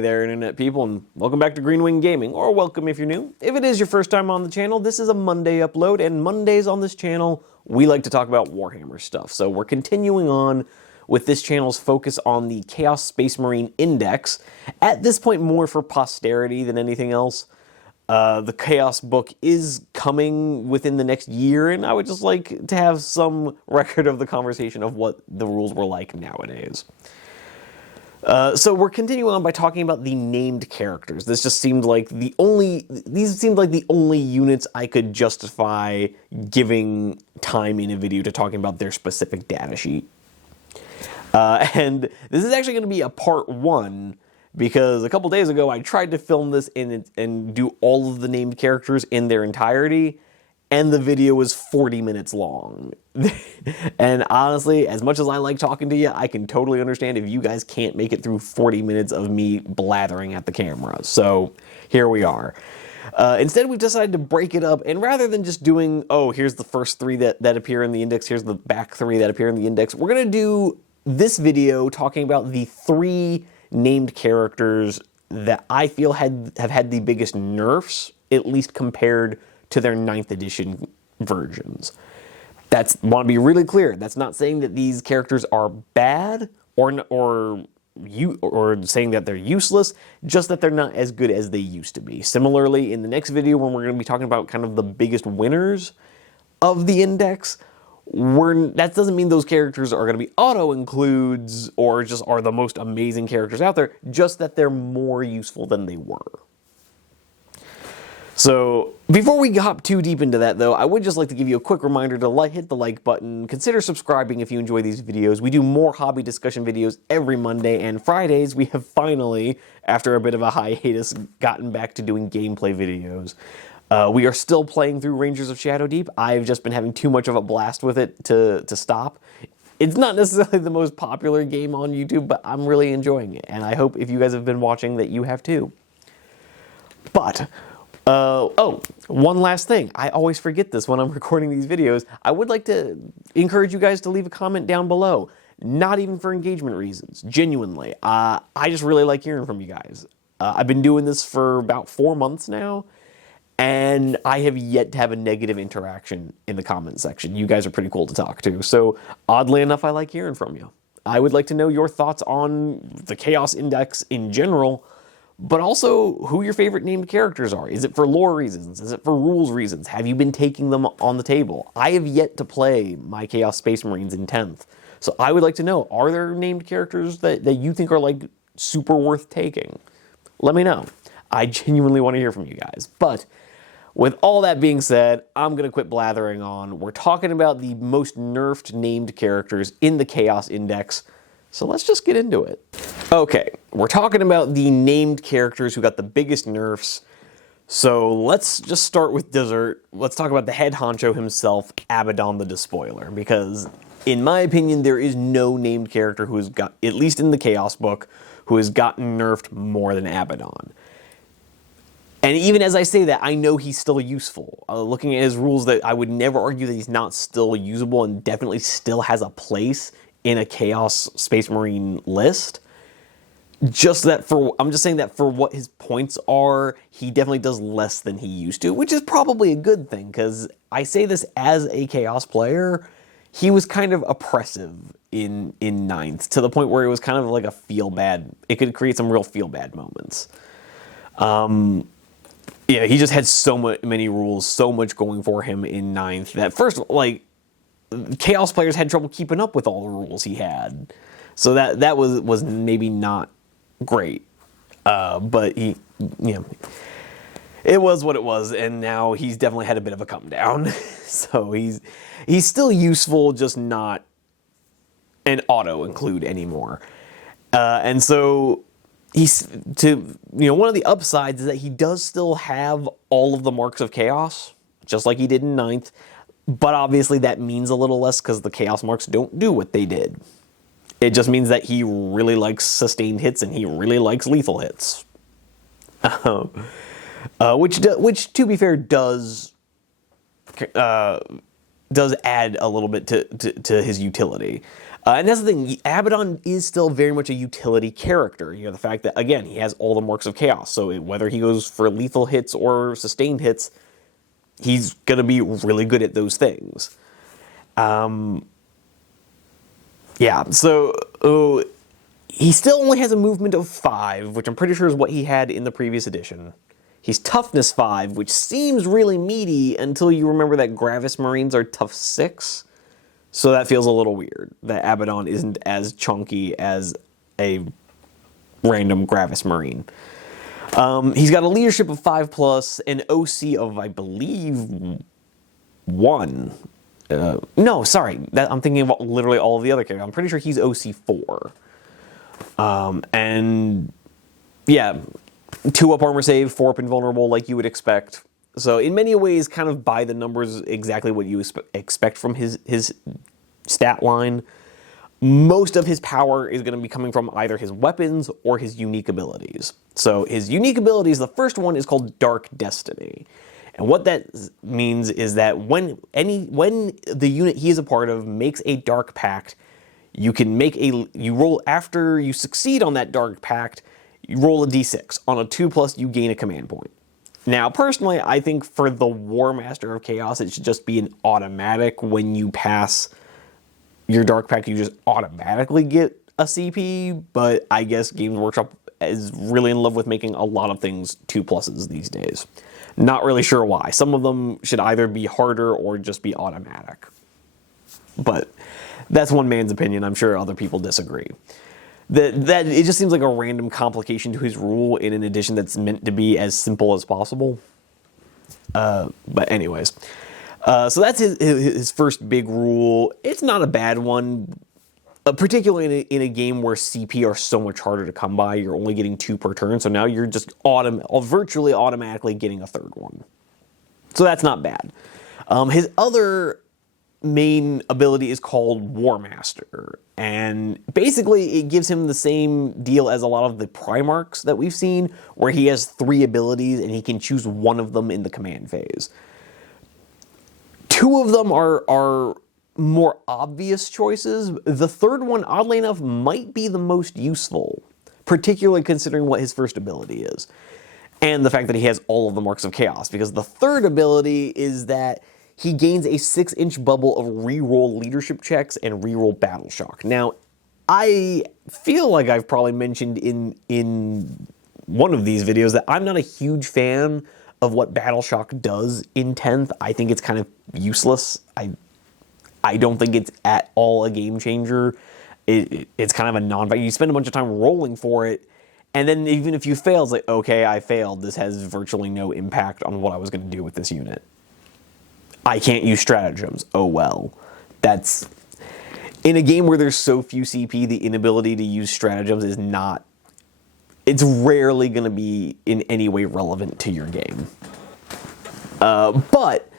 Hey there, Internet people, and welcome back to Green Wing Gaming, or welcome if you're new. If it is your first time on the channel, this is a Monday upload, and Mondays on this channel, we like to talk about Warhammer stuff. So we're continuing on with this channel's focus on the Chaos Space Marine Index. At this point, more for posterity than anything else. The Chaos book is coming within the next year, and I would just like to have some record of the conversation of what the rules were like nowadays. So we're continuing on by talking about the named characters. This just seemed like these seemed like the only units I could justify giving time in a video to talking about their specific data sheet. And this is actually going to be a part 1, because a couple days ago I tried to film this and do all of the named characters in their entirety, and the video was 40 minutes long. And honestly, as much as I like talking to you, I can totally understand if you guys can't make it through 40 minutes of me blathering at the camera. So here we are. Instead, we've decided to break it up, and rather than just doing, oh, here's the first 3 that appear in the index, here's the back 3 that appear in the index, we're going to do this video talking about the 3 named characters that I feel have had the biggest nerfs, at least compared to their 9th edition versions. Want to be really clear. That's not saying that these characters are bad or saying that they're useless, just that they're not as good as they used to be. Similarly, in the next video, when we're going to be talking about kind of the biggest winners of the index, that doesn't mean those characters are going to be auto-includes or just are the most amazing characters out there, just that they're more useful than they were. So, before we hop too deep into that though, I would just like to give you a quick reminder to hit the like button, consider subscribing if you enjoy these videos. We do more hobby discussion videos every Monday, and Fridays we have finally, after a bit of a hiatus, gotten back to doing gameplay videos. We are still playing through Rangers of Shadowdeep. I've just been having too much of a blast with it to stop. It's not necessarily the most popular game on YouTube, but I'm really enjoying it, and I hope if you guys have been watching that you have too. But oh, one last thing. I always forget this when I'm recording these videos. I would like to encourage you guys to leave a comment down below. Not even for engagement reasons. Genuinely. I just really like hearing from you guys. I've been doing this for about 4 months now, and I have yet to have a negative interaction in the comment section. You guys are pretty cool to talk to. So, oddly enough, I like hearing from you. I would like to know your thoughts on the Chaos Index in general, but also who your favorite named characters are. Is it for lore reasons? Is it for rules reasons? Have you been taking them on the table? I have yet to play my Chaos Space Marines in 10th. So I would like to know, are there named characters that you think are like super worth taking? Let me know. I genuinely want to hear from you guys. But with all that being said, I'm going to quit blathering on. We're talking about the most nerfed named characters in the Chaos Index. So let's just get into it. Okay, we're talking about the named characters who got the biggest nerfs. So let's just start with Desert. Let's talk about the head honcho himself, Abaddon the Despoiler, because in my opinion, there is no named character who has got, at least in the Chaos book, who has gotten nerfed more than Abaddon. And even as I say that, I know he's still useful. Looking at his rules, that I would never argue that he's not still usable and definitely still has a place in a Chaos Space Marine list. I'm just saying that for what his points are, he definitely does less than he used to, which is probably a good thing, because I say this as a Chaos player, he was kind of oppressive in 9th, to the point where it was kind of like a feel-bad, it could create some real feel-bad moments. Yeah, he just had so many rules, so much going for him in 9th, that first, like, Chaos players had trouble keeping up with all the rules he had. So that was maybe not great. But he, it was what it was, and now he's definitely had a bit of a come down. So he's still useful, just not an auto include anymore. And so one of the upsides is that he does still have all of the marks of chaos, just like he did in 9th. But obviously that means a little less because the Chaos Marks don't do what they did. It just means that he really likes sustained hits and he really likes lethal hits. Which, to be fair, does add a little bit to his utility. And that's the thing, Abaddon is still very much a utility character. You know, the fact that, again, he has all the marks of chaos, so whether he goes for lethal hits or sustained hits, he's going to be really good at those things. Yeah, so he still only has a movement of 5, which I'm pretty sure is what he had in the previous edition. He's toughness 5, which seems really meaty until you remember that Gravis Marines are tough 6. So that feels a little weird, that Abaddon isn't as chunky as a random Gravis Marine. He's got a leadership of 5+, an OC of, I believe, 1. No, sorry, I'm thinking about literally all of the other characters. I'm pretty sure he's OC 4. And yeah, 2-up armor save, 4-up invulnerable, like you would expect. So in many ways, kind of by the numbers, exactly what you expect from his stat line. Most of his power is going to be coming from either his weapons or his unique abilities. So his unique abilities, the first one is called Dark Destiny. And what that means is that when the unit he is a part of makes a Dark Pact, you roll after you succeed on that Dark Pact, you roll a d6. On a 2+, you gain a command point. Now, personally, I think for the War Master of Chaos, it should just be an automatic. When you pass your Dark Pact, you just automatically get a CP, but I guess Games Workshop is really in love with making a lot of things 2+s these days. Not really sure why. Some of them should either be harder or just be automatic. But that's one man's opinion. I'm sure other people disagree. That it just seems like a random complication to his rule in an edition that's meant to be as simple as possible. But anyways, so that's his first big rule. It's not a bad one, particularly in a game where CP are so much harder to come by. You're only getting 2 per turn, so now you're just virtually automatically getting a 3rd one. So that's not bad. His other main ability is called War Master, and basically it gives him the same deal as a lot of the Primarchs that we've seen, where he has 3 abilities and he can choose one of them in the command phase. 2 of them are more obvious choices. The 3rd one, oddly enough, might be the most useful, particularly considering what his first ability is, and the fact that he has all of the marks of chaos, because the 3rd ability is that he gains a 6-inch bubble of reroll leadership checks and reroll battle shock. Now, I feel like I've probably mentioned in one of these videos that I'm not a huge fan of what battle shock does in 10th. I think it's kind of useless. I don't think it's at all a game changer. It's kind of a non-factor. You spend a bunch of time rolling for it, and then even if you fail, it's like, okay, I failed. This has virtually no impact on what I was going to do with this unit. I can't use stratagems. Oh well. That's... In a game where there's so few CP, the inability to use stratagems is not... It's rarely going to be in any way relevant to your game. But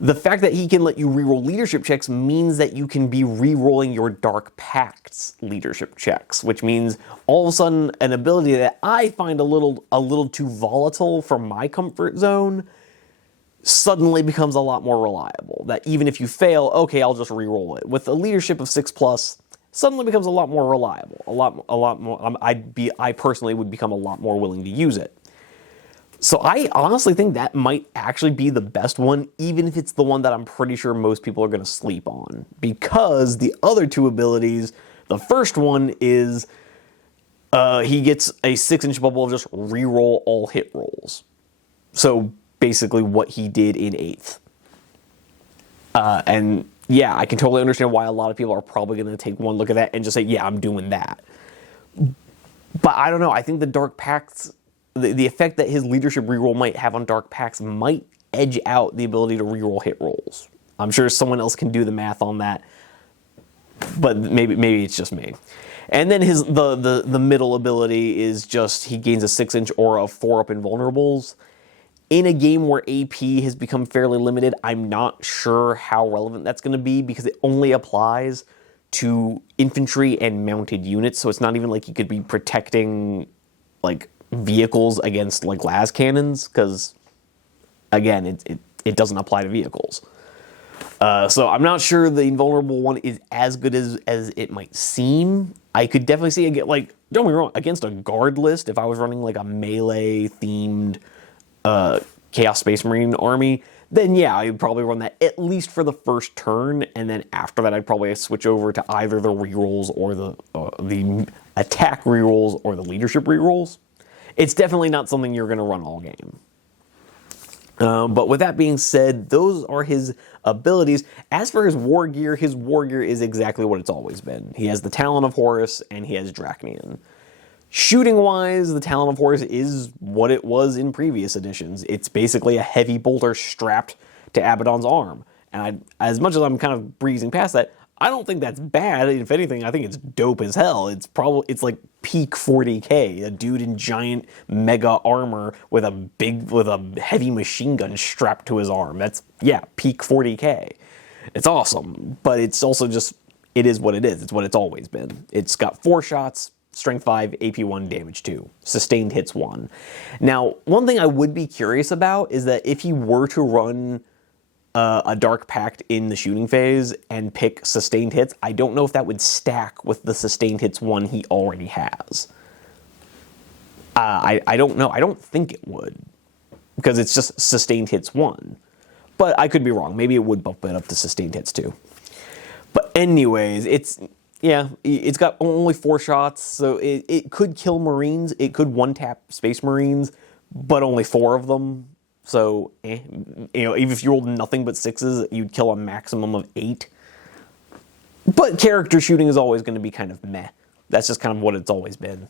the fact that he can let you reroll leadership checks means that you can be rerolling your Dark Pact's leadership checks, which means all of a sudden an ability that I find a little too volatile for my comfort zone suddenly becomes a lot more reliable. That even if you fail, okay, I'll just reroll it. With a leadership of 6+, suddenly becomes a lot more reliable. A lot more. I personally would become a lot more willing to use it. So I honestly think that might actually be the best one, even if it's the one that I'm pretty sure most people are going to sleep on. Because the other 2 abilities, the first one is he gets a 6-inch bubble of just reroll all hit rolls. So basically what he did in 8th. And yeah, I can totally understand why a lot of people are probably going to take one look at that and just say, yeah, I'm doing that. But I don't know, I think the Dark Pacts, the effect that his leadership reroll might have on Dark Pacts might edge out the ability to reroll hit rolls. I'm sure someone else can do the math on that, but maybe it's just me. And then the middle ability is just he gains a 6-inch aura of 4-up invulnerables. In a game where AP has become fairly limited, I'm not sure how relevant that's going to be because it only applies to infantry and mounted units, so it's not even like he could be protecting like vehicles against like las cannons, because again, it doesn't apply to vehicles. So I'm not sure the invulnerable one is as good as it might seem. I could definitely see it get, like, don't get me wrong, against a guard list, if I was running like a melee themed Chaos Space Marine army, then yeah, I'd probably run that at least for the first turn, and then after that I'd probably switch over to either the rerolls or the attack rerolls or the leadership rerolls. It's definitely not something you're going to run all game. But with that being said, those are his abilities. As for his war gear is exactly what it's always been. He has the Talon of Horus, and he has Draconian. Shooting-wise, the Talon of Horus is what it was in previous editions. It's basically a heavy bolter strapped to Abaddon's arm. And as much as I'm kind of breezing past that, I don't think that's bad. If anything, I think it's dope as hell. It's like peak 40k, a dude in giant mega armor with a heavy machine gun strapped to his arm. That's, yeah, peak 40k. It's awesome, but it's also just, it is what it is. It's what it's always been. It's got 4 shots, Strength 5, AP 1, Damage 2. Sustained hits 1. Now, one thing I would be curious about is that if he were to run a Dark Pact in the shooting phase and pick Sustained Hits, I don't know if that would stack with the Sustained Hits 1 he already has. I don't know. I don't think it would, because it's just Sustained Hits 1. But I could be wrong. Maybe it would bump it up to Sustained Hits 2. But anyways, it's got only 4 shots, so it could kill Marines. It could one-tap Space Marines, but only 4 of them. So, even if you rolled nothing but 6s, you'd kill a maximum of 8. But character shooting is always going to be kind of meh. That's just kind of what it's always been.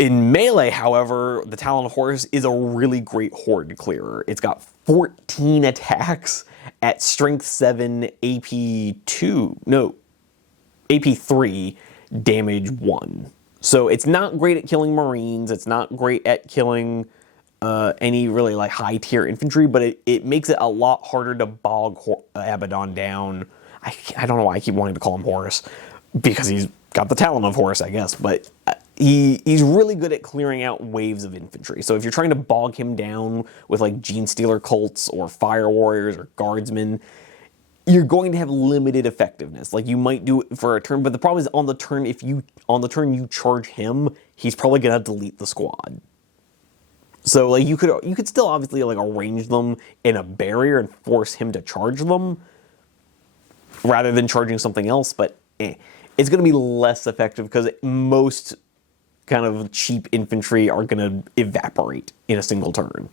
In melee, however, the Talon of Horus is a really great horde clearer. It's got 14 attacks at Strength 7, AP 3, Damage 1. So it's not great at killing Marines. It's not great at killing any really like high tier infantry, but it makes it a lot harder to bog Abaddon down. I don't know why I keep wanting to call him Horus, because he's got the Talon of Horus, I guess, but he's really good at clearing out waves of infantry. So if you're trying to bog him down with like Gene Stealer cults or Fire Warriors or Guardsmen, you're going to have limited effectiveness. Like, you might do it for a turn, but the problem is on the turn you charge him, he's probably gonna delete the squad. So like you could still obviously like arrange them in a barrier and force him to charge them rather than charging something else, but it's going to be less effective because most kind of cheap infantry are going to evaporate in a single turn.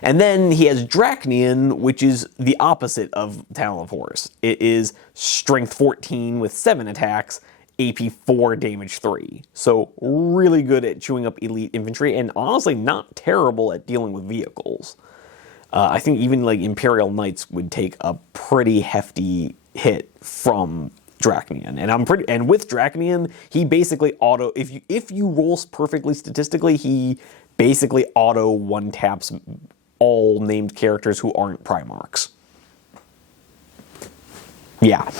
And then he has Draconian, which is the opposite of Talon of Horus. It is Strength 14 with 7 attacks, AP 4, Damage 3. So really good at chewing up elite infantry, and honestly not terrible at dealing with vehicles. I think even like Imperial Knights would take a pretty hefty hit from Draconian. And with Draconian, he basically if you roll perfectly statistically, he basically auto one taps all named characters who aren't Primarchs. Yeah,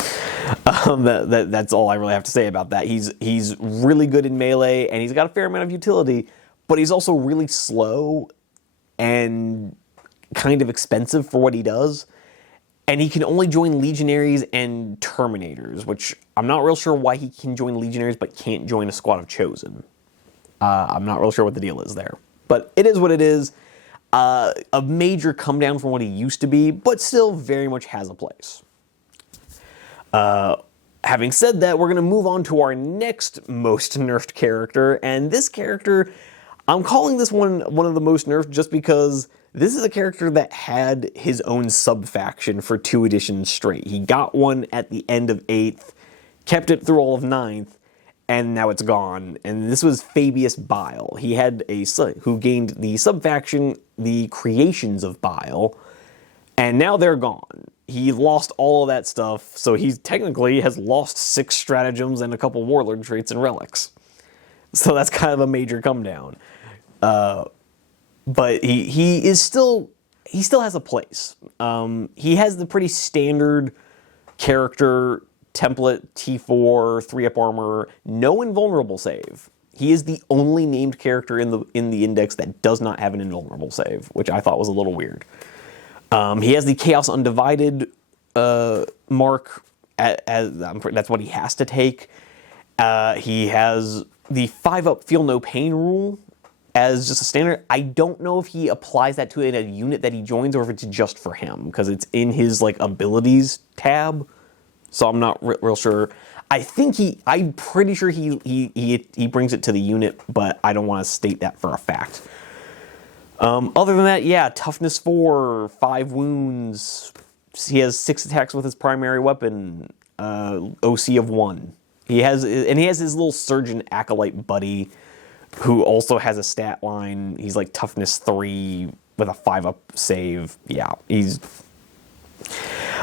that's all I really have to say about that. He's really good in melee, and he's got a fair amount of utility, but he's also really slow and kind of expensive for what he does. And he can only join Legionaries and Terminators, which I'm not real sure why he can join Legionaries but can't join a squad of Chosen. I'm not real sure what the deal is there, but it is what it is. A major come down from what he used to be, but still very much has a place. Having said that, we're going to move on to our next most nerfed character, and this character, I'm calling this one of the most nerfed just because this is a character that had his own sub-faction for 2 editions straight. He got one at the end of 8th, kept it through all of 9th, and now it's gone. And this was Fabius Bile. He had who gained the sub-faction, the Creations of Bile, and now they're gone. He lost all of that stuff, so he technically has lost 6 stratagems and a couple warlord traits and relics. So that's kind of a major come down. But he still has a place. He has the pretty standard character template, T4, 3-up armor, no invulnerable save. He is the only named character in the index that does not have an invulnerable save, which I thought was a little weird. He has the Chaos Undivided, mark, that's what he has to take. He has the 5-up feel no pain rule as just a standard. I don't know if he applies that to a unit that he joins or if it's just for him, because it's in his like abilities tab. So I'm not real sure. I'm pretty sure he brings it to the unit, but I don't want to state that for a fact. Other than that, yeah, toughness 4, 5 wounds. He has 6 attacks with his primary weapon. OC of 1. He has his little surgeon acolyte buddy, who also has a stat line. He's like toughness 3 with a 5-up save. Yeah, he's.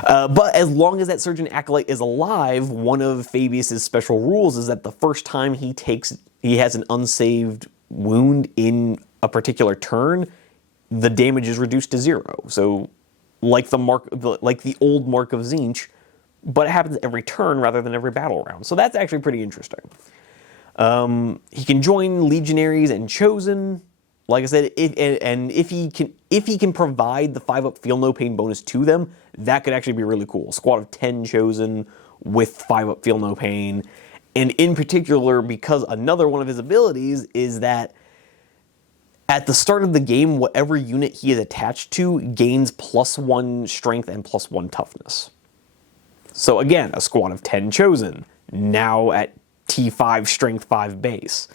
But as long as that surgeon acolyte is alive, one of Fabius's special rules is that the first time he has an unsaved wound in a particular turn, the damage is reduced to 0. So, like the old Mark of Tzeentch, but it happens every turn rather than every battle round. So that's actually pretty interesting. He can join legionaries and chosen. Like I said, if he can provide the 5-up feel no pain bonus to them, that could actually be really cool. Squad of 10 chosen with 5-up feel no pain. And in particular, because another one of his abilities is that at the start of the game, whatever unit he is attached to gains +1 strength and +1 toughness. So again, a squad of 10 chosen, now at T5 strength 5 base.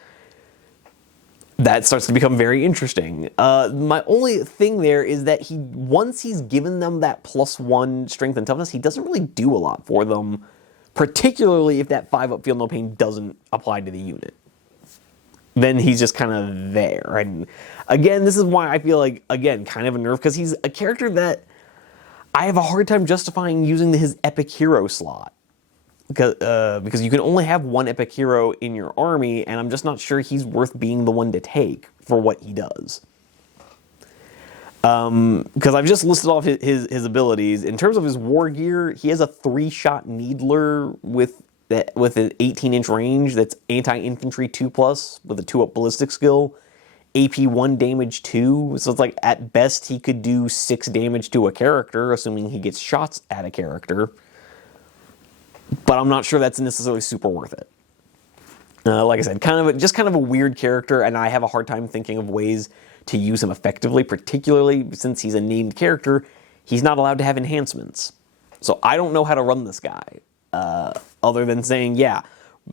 That starts to become very interesting. My only thing there is that once he's given them that +1 strength and toughness, he doesn't really do a lot for them, particularly if that 5-up feel no pain doesn't apply to the unit. Then he's just kind of there. And again, this is why I feel like, again, kind of a nerf, because he's a character that I have a hard time justifying using his epic hero slot. Because you can only have one epic hero in your army, and I'm just not sure he's worth being the one to take for what he does. Because I've just listed off his abilities. In terms of his war gear, he has a 3-shot Needler with an 18-inch range that's anti-infantry 2+, with a 2-up ballistic skill. AP 1 damage 2, so it's like at best he could do 6 damage to a character, assuming he gets shots at a character. But I'm not sure that's necessarily super worth it. Like I said, kind of a weird character, and I have a hard time thinking of ways to use him effectively, particularly since he's a named character. He's not allowed to have enhancements. So I don't know how to run this guy, other than saying, yeah,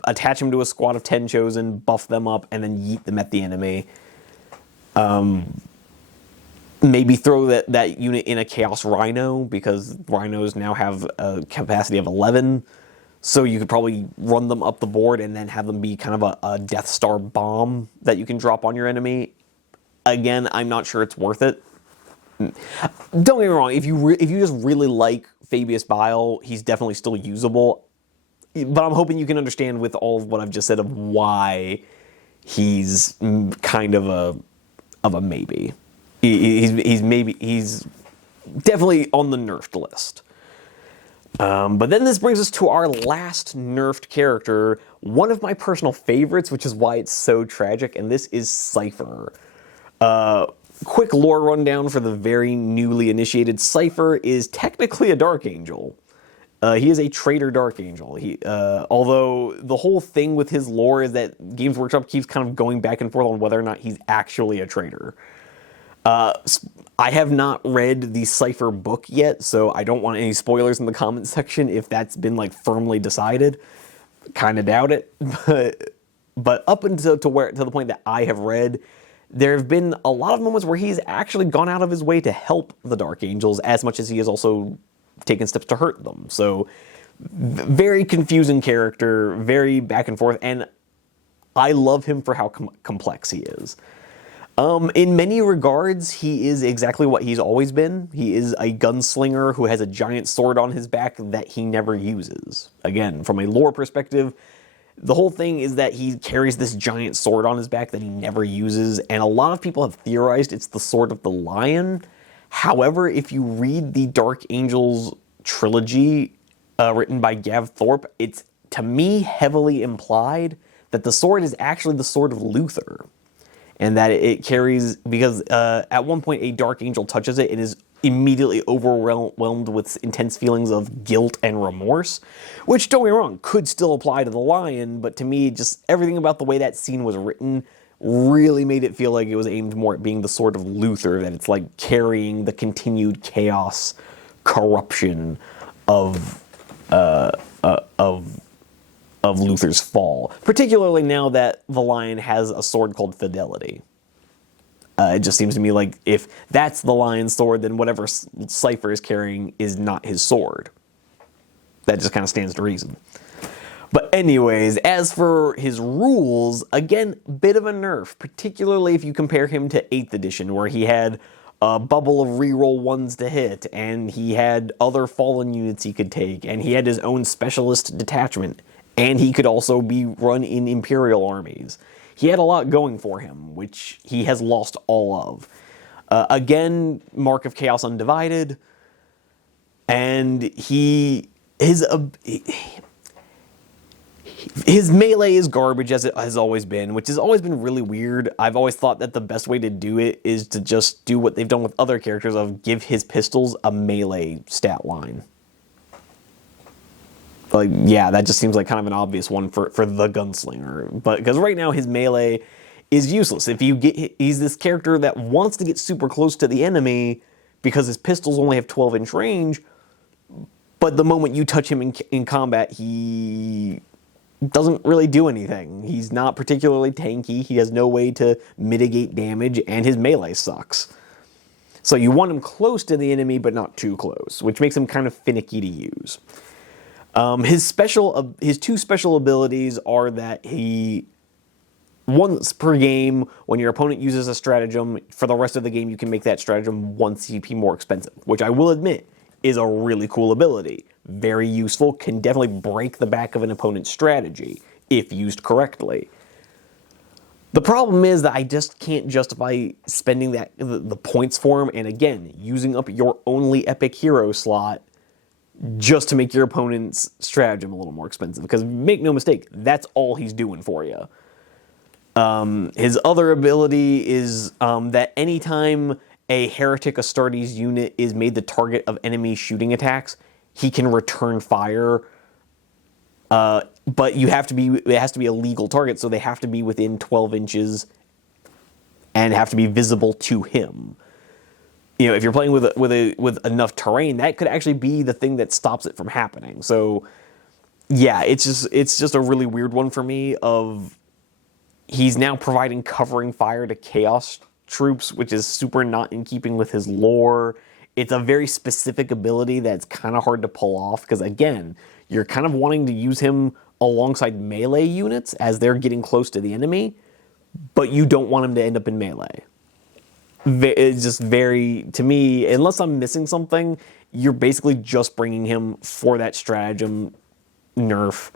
attach him to a squad of 10 chosen, buff them up, and then yeet them at the enemy. Maybe throw that unit in a Chaos Rhino, because Rhinos now have a capacity of 11. So you could probably run them up the board and then have them be kind of a Death Star bomb that you can drop on your enemy. Again, I'm not sure it's worth it. Don't get me wrong, if you just really like Fabius Bile, he's definitely still usable. But I'm hoping you can understand with all of what I've just said of why he's kind of a maybe. He's definitely on the nerfed list. But then this brings us to our last nerfed character, one of my personal favorites, which is why it's so tragic, and this is Cypher. Quick lore rundown for the very newly initiated. Cypher is technically a Dark Angel. He is a traitor Dark Angel. Although the whole thing with his lore is that Games Workshop keeps kind of going back and forth on whether or not he's actually a traitor. I have not read the Cypher book yet, so I don't want any spoilers in the comment section if that's been like firmly decided. Kind of doubt it, but up until to the point that I have read, there have been a lot of moments where he's actually gone out of his way to help the Dark Angels as much as he has also taken steps to hurt them. So very confusing character, very back and forth, and I love him for how complex he is. In many regards, he is exactly what he's always been. He is a gunslinger who has a giant sword on his back that he never uses. Again, from a lore perspective, the whole thing is that he carries this giant sword on his back that he never uses, and a lot of people have theorized it's the Sword of the Lion. However, if you read the Dark Angels trilogy written by Gav Thorpe, it's, to me, heavily implied that the sword is actually the Sword of Luther. And that it carries, because at one point a Dark Angel touches it, it is immediately overwhelmed with intense feelings of guilt and remorse, which, don't get me wrong, could still apply to the Lion, but to me, just everything about the way that scene was written really made it feel like it was aimed more at being the sword of Luther, that it's like carrying the continued chaos, corruption of Luther's fall, particularly now that the Lion has a sword called Fidelity. It just seems to me like if that's the Lion's sword, then whatever Cypher is carrying is not his sword. That just kind of stands to reason. But anyways, as for his rules, again, bit of a nerf, particularly if you compare him to 8th edition, where he had a bubble of reroll ones to hit, and he had other fallen units he could take, and he had his own specialist detachment, and he could also be run in Imperial armies. He had a lot going for him, which he has lost all of. Again, Mark of Chaos Undivided, and his melee is garbage, as it has always been, which has always been really weird. I've always thought that the best way to do it is to just do what they've done with other characters of give his pistols a melee stat line. Like, yeah, that just seems like kind of an obvious one for the gunslinger. But because right now his melee is useless. If you get, he's this character that wants to get super close to the enemy because his pistols only have 12-inch range, but the moment you touch him in combat, he doesn't really do anything. He's not particularly tanky, he has no way to mitigate damage, and his melee sucks. So you want him close to the enemy, but not too close, which makes him kind of finicky to use. His two special abilities are that he, once per game, when your opponent uses a stratagem, for the rest of the game you can make that stratagem 1 CP more expensive, which I will admit is a really cool ability. Very useful, can definitely break the back of an opponent's strategy, if used correctly. The problem is that I just can't justify spending the points for him, and again, using up your only epic hero slot just to make your opponent's stratagem a little more expensive. Because make no mistake, that's all he's doing for you. His other ability is that anytime a Heretic Astartes unit is made the target of enemy shooting attacks, he can return fire. But it has to be a legal target, so they have to be within 12 inches and have to be visible to him. You know, if you're playing with enough terrain, that could actually be the thing that stops it from happening. So, yeah, it's just a really weird one for me. Of he's now providing covering fire to Chaos troops, which is super not in keeping with his lore. It's a very specific ability that's kind of hard to pull off because, again, you're kind of wanting to use him alongside melee units as they're getting close to the enemy, but you don't want him to end up in melee. It's just very, to me, unless I'm missing something, you're basically just bringing him for that stratagem nerf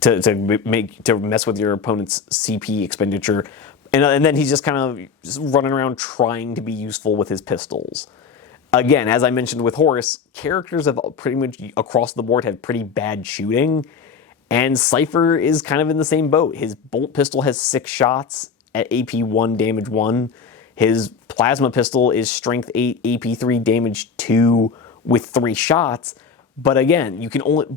to mess with your opponent's CP expenditure, and then he's just kind of just running around trying to be useful with his pistols. Again, as I mentioned with Horus, characters have pretty much across the board had pretty bad shooting, and Cypher is kind of in the same boat. His bolt pistol has 6 shots at AP 1, damage 1. His plasma pistol is strength 8, AP 3, damage 2 with 3 shots. But again,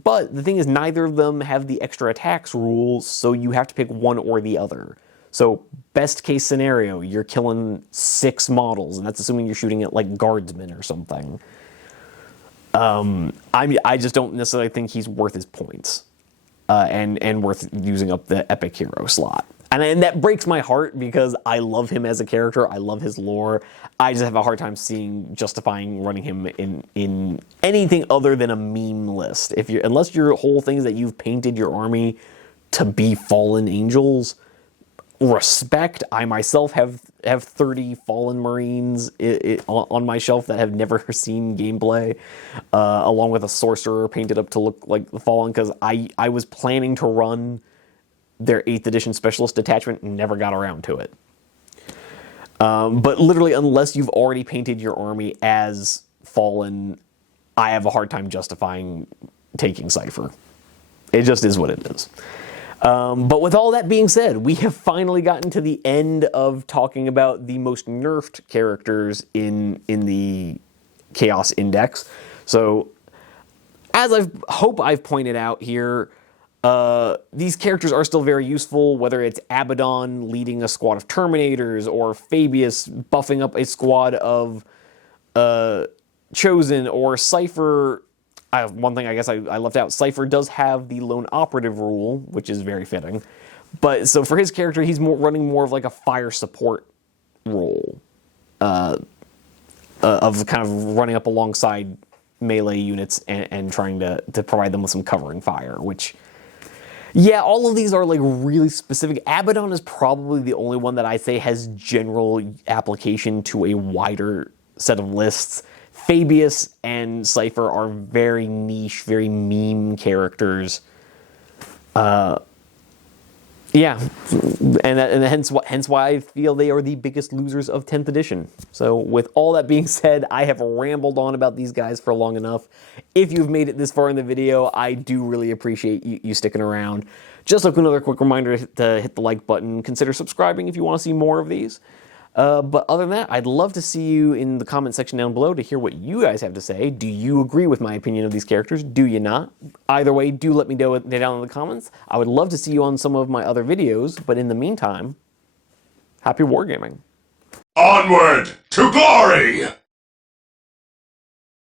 but the thing is, neither of them have the extra attacks rule, so you have to pick one or the other. So best case scenario, you're killing 6 models, and that's assuming you're shooting at like guardsmen or something. I just don't necessarily think he's worth his points, and worth using up the epic hero slot. And that breaks my heart because I love him as a character. I love his lore. I just have a hard time justifying running him in anything other than a meme list. Unless your whole thing is that you've painted your army to be fallen angels. Respect. I myself have 30 fallen Marines on my shelf that have never seen gameplay, along with a sorcerer painted up to look like the fallen, because I was planning to run their 8th edition specialist detachment and never got around to it. But literally, unless you've already painted your army as fallen, I have a hard time justifying taking Cypher. It just is what it is. But with all that being said, we have finally gotten to the end of talking about the most nerfed characters in the chaos index. So, as hope I've pointed out here, these characters are still very useful, whether it's Abaddon leading a squad of Terminators, or Fabius buffing up a squad of Chosen, or Cypher. One thing I guess I left out, Cypher does have the lone operative rule, which is very fitting. But so for his character, he's running more of like a fire support role, of kind of running up alongside melee units and trying to provide them with some covering fire, which, yeah, all of these are like really specific. Abaddon is probably the only one that I say has general application to a wider set of lists. Fabius and Cypher are very niche, very meme characters. Yeah, and hence why I feel they are the biggest losers of 10th edition. So with all that being said, I have rambled on about these guys for long enough. If you've made it this far in the video, I do really appreciate you sticking around. Just like another quick reminder to hit the like button. Consider subscribing if you want to see more of these. But other than that, I'd love to see you in the comment section down below to hear what you guys have to say. Do you agree with my opinion of these characters? Do you not? Either way, do let me know down in the comments. I would love to see you on some of my other videos, but in the meantime, happy wargaming. Onward to glory!